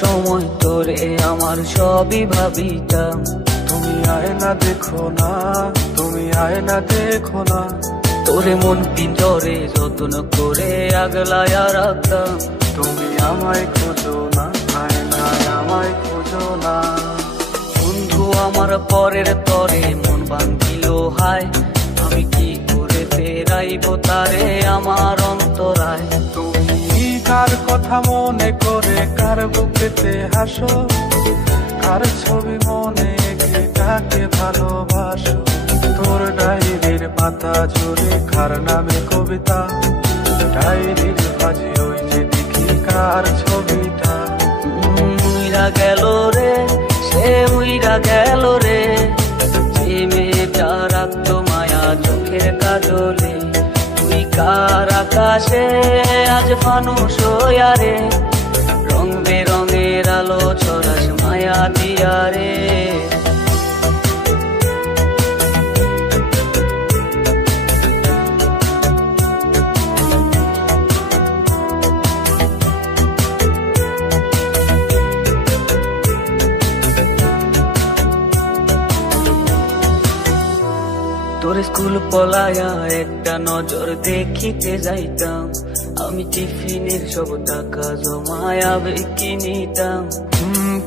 সময় তোরে আমার সবই ভাবিতাম। তুমি আয়না দেখো না, তুমি আয়না দেখো না, তোরে মন পিঞ্জরে যত্ন করে আগলায়া রাখতাম। তুমি আমায় খোঁজো না, আয়নায় আমায় খোঁজো না। বন্ধু আমার পরের তরে মন বান্ধিল হায়, আমি কি করে ফেরাইব তারে আমার অন্তরায়। তুমি কার কথা মনে করে কার বুকেতে হাসো, কার ছবি মনে এঁকে কাকে ভালোবাসো। তোর ডায়েরির পাতা জুড়ে কার নামে কবিতা, ডায়েরির বাজি ওই যে দেখি কার ছবিটা। উইরা গেল রে, সে উইরা গেল রে, যে মেয়েটা রাখতো মায়া চোখের কাজলে। তুই কার আকাশে আজ ফানুস হইয়া রে, রং বেরঙের আলো ছড়াস মায়া দিয়া রে। তোর স্কুল পলায়া একটা নজর দেখিতে যাইতাম, আমি টিফিনের সব টাকা জমায়া বিকি নিতাম।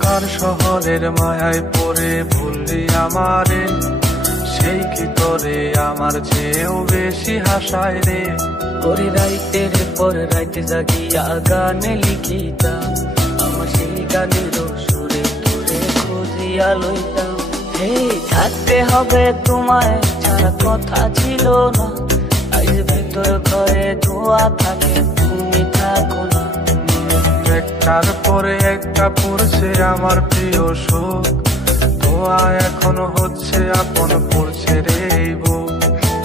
কার শহরের মায়ায় পড়ে ভুললি আমারে, সেই কি তোরে আমার চেয়েও বেশি হাসায় রে। করে রাইতের পর রাইতে জাগিয়া গানে লিখিতাম, আমার সেই গানের সুরে তোরে খুঁজিয়া লইতাম। হে থাকতে হবে তোমায় ছাড়া কথা ছিল না, আজ ভেতর ঘরে ধোয়া থাকে তুমি থাকো না। একটার পরে একটা পড়ছে আমার প্রিয় শোক, ধোয়া এখনো হচ্ছে আপন পড়ছে রে এই বুক।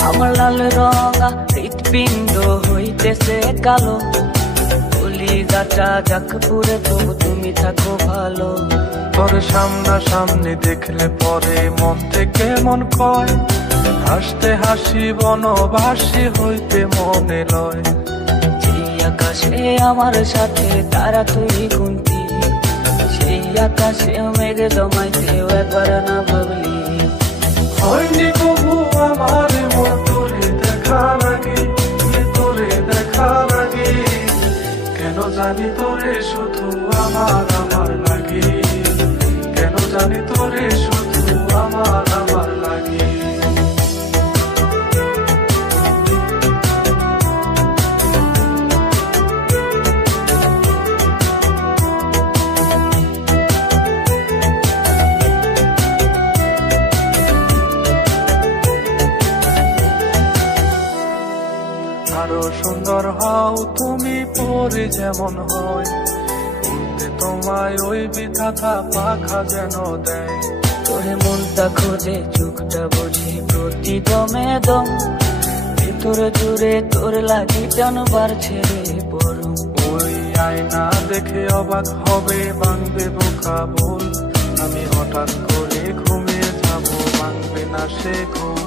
আমার লাল রঙা হৃৎপিণ্ড হইতেছে কালো, কলিজাটা যাক পুরে তবু তুমি থাকো ভালো। তোর সামনা সামনে দেখলে পরে মন থেকে মন কয়, হাসতে হাসি বনবাসী হইতে মনে লয়। সেই আকাশে আমার সাথে তারা তুই গুনতি, সেই আকাশে মেঘ জমাইতেও একবার না ভাবলি। হয়নি কবু আমার মন তোরে দেখার আগে, তোরে দেখার আগে, কেন জানি তোরে শুধু আমার আমার লাগে, কেন জানি তোরে শুধু আমার আমার লাগে। আরো সুন্দর হও তুমি পরে যেমন হয়, উঠতে তোমায় ওই বিধাতা পাখা যেন দেয়। তোরে মনটা খোঁজে চোখটা বুঝি প্রতি দমে দম, ভেতর জুড়ে তোর লাগি টান বাড়ছে রে পরম। ওই আয়না দেখে অবাক হবে ভাঙবে বোকা বল, আমি হঠাৎ করে ঘুমিয়ে যাব ভাঙবে না সে ঘুম।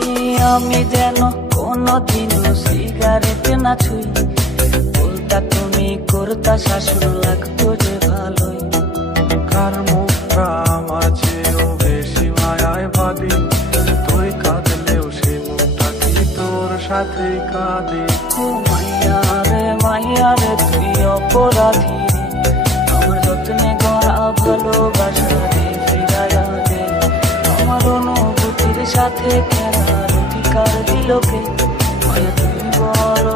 এই আমি যেন কোনদিনও সিগারেট না ছুই, বলতা তুমি করতা শাসন লাগতো যে ভালোই। কার মুখটা আমার চেয়েও বেশি মায়ায় ভাবি, তুই কাঁদলেও সে মুখটা কি তোর সাথে কাঁদে। ও মাইয়া রে তুই অপরাধী রে, আমার যত্নে গড়া ভালোবাসা রে ফিরাইয়া দে। আমার অনুভূতির সাথে খেলার অধিকার দিল কে, মায়া তুমি বড়